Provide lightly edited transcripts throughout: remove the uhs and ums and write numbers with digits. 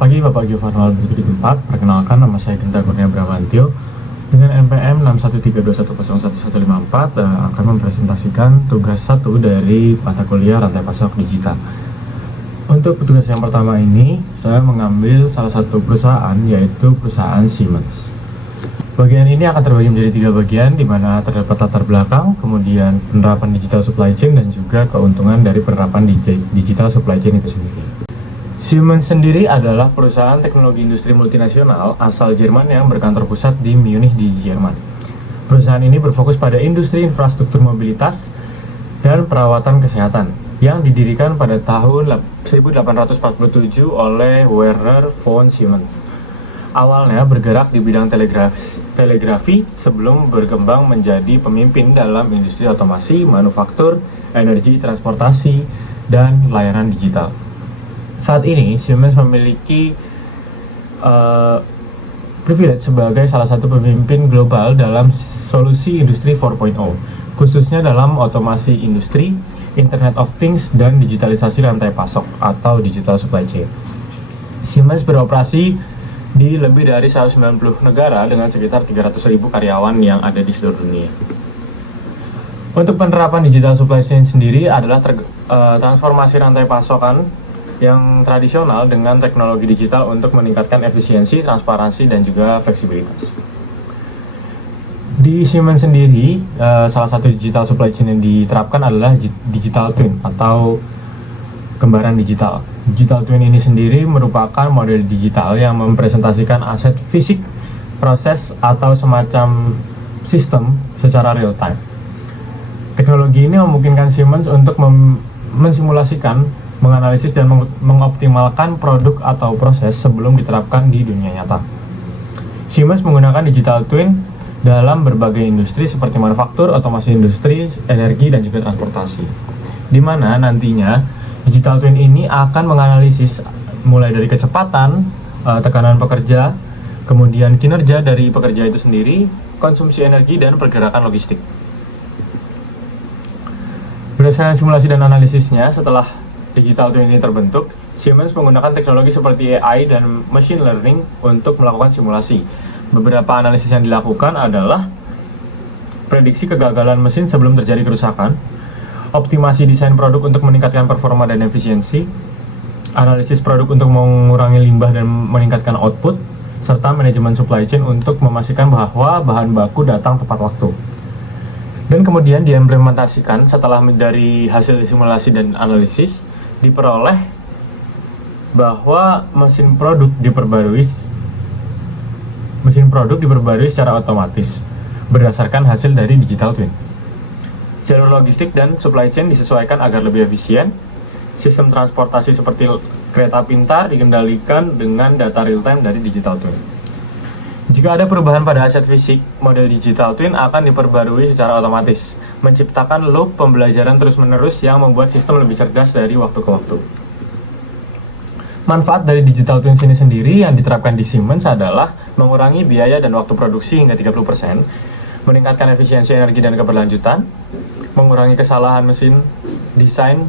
Selamat pagi Bapak Giovanwal begitu di tempat. Perkenalkan, nama saya Genta Kurnia Bramantio dengan NPM 613210154 akan mempresentasikan tugas 1 dari mata kuliah rantai pasok digital. Untuk tugas yang pertama ini, saya mengambil salah satu perusahaan, yaitu perusahaan Siemens. Bagian ini akan terbagi menjadi 3 bagian, di mana terdapat latar belakang, kemudian penerapan digital supply chain, dan juga keuntungan dari penerapan digital supply chain itu sendiri. Siemens sendiri adalah perusahaan teknologi industri multinasional asal Jerman yang berkantor pusat di Munich di Jerman. Perusahaan ini berfokus pada industri infrastruktur mobilitas dan perawatan kesehatan yang didirikan pada tahun 1847 oleh Werner von Siemens. Awalnya bergerak di bidang telegrafi sebelum berkembang menjadi pemimpin dalam industri otomasi, manufaktur, energi, transportasi, dan layanan digital. Saat ini, Siemens memiliki privilege sebagai salah satu pemimpin global dalam solusi industri 4.0, khususnya dalam otomasi industri, Internet of Things, dan digitalisasi rantai pasok atau digital supply chain. Siemens beroperasi di lebih dari 190 negara dengan sekitar 300.000 karyawan yang ada di seluruh dunia. Untuk penerapan digital supply chain sendiri adalah transformasi rantai pasokan yang tradisional dengan teknologi digital untuk meningkatkan efisiensi, transparansi, dan juga fleksibilitas. Di Siemens sendiri, salah satu digital supply chain yang diterapkan adalah digital twin atau kembaran digital. Digital twin ini sendiri merupakan model digital yang mempresentasikan aset fisik, proses, atau semacam sistem secara real time. Teknologi ini memungkinkan Siemens untuk mensimulasikan, menganalisis, dan mengoptimalkan produk atau proses sebelum diterapkan di dunia nyata. Siemens menggunakan digital twin dalam berbagai industri seperti manufaktur, otomasi industri, energi, dan juga transportasi. Di mana nantinya digital twin ini akan menganalisis mulai dari kecepatan, tekanan pekerja, kemudian kinerja dari pekerja itu sendiri, konsumsi energi, dan pergerakan logistik. Berdasarkan simulasi dan analisisnya, setelah digital twin ini terbentuk, Siemens menggunakan teknologi seperti AI dan machine learning untuk melakukan simulasi. Beberapa analisis yang dilakukan adalah prediksi kegagalan mesin sebelum terjadi kerusakan, optimasi desain produk untuk meningkatkan performa dan efisiensi, analisis produk untuk mengurangi limbah dan meningkatkan output, serta manajemen supply chain untuk memastikan bahwa bahan baku datang tepat waktu. Dan kemudian diimplementasikan setelah dari hasil simulasi dan analisis, diperoleh bahwa mesin produk diperbarui secara otomatis berdasarkan hasil dari digital twin. Jalur logistik dan supply chain disesuaikan agar lebih efisien. Sistem transportasi seperti kereta pintar dikendalikan dengan data real time dari digital twin. Jika ada perubahan pada aset fisik, model digital twin akan diperbarui secara otomatis, menciptakan loop pembelajaran terus-menerus yang membuat sistem lebih cerdas dari waktu ke waktu. Manfaat dari digital twin ini sendiri yang diterapkan di Siemens adalah mengurangi biaya dan waktu produksi hingga 30%, meningkatkan efisiensi energi dan keberlanjutan, mengurangi kesalahan desain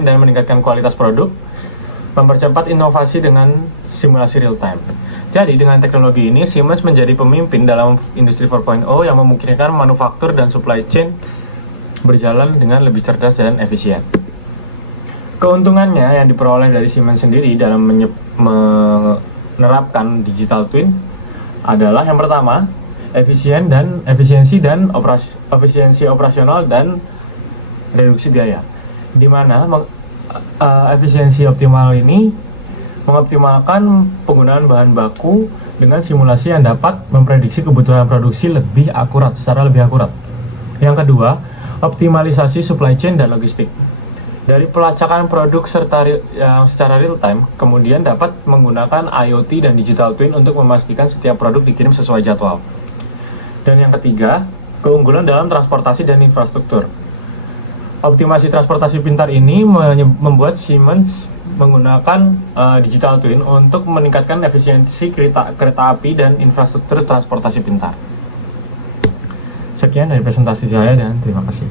dan meningkatkan kualitas produk, mempercepat inovasi dengan simulasi real time. Jadi dengan teknologi ini, Siemens menjadi pemimpin dalam industri 4.0 yang memungkinkan manufaktur dan supply chain berjalan dengan lebih cerdas dan efisien. Keuntungannya yang diperoleh dari Siemens sendiri dalam menerapkan digital twin adalah yang pertama, efisiensi operasional dan reduksi biaya. Di mana efisiensi optimal ini mengoptimalkan penggunaan bahan baku dengan simulasi yang dapat memprediksi kebutuhan produksi secara lebih akurat. Yang kedua, optimalisasi supply chain dan logistik. Dari pelacakan produk secara real time, kemudian dapat menggunakan IoT dan digital twin untuk memastikan setiap produk dikirim sesuai jadwal. Dan yang ketiga, keunggulan dalam transportasi dan infrastruktur. Optimasi transportasi pintar ini membuat Siemens menggunakan digital twin untuk meningkatkan efisiensi kereta api dan infrastruktur transportasi pintar. Sekian dari presentasi saya dan terima kasih.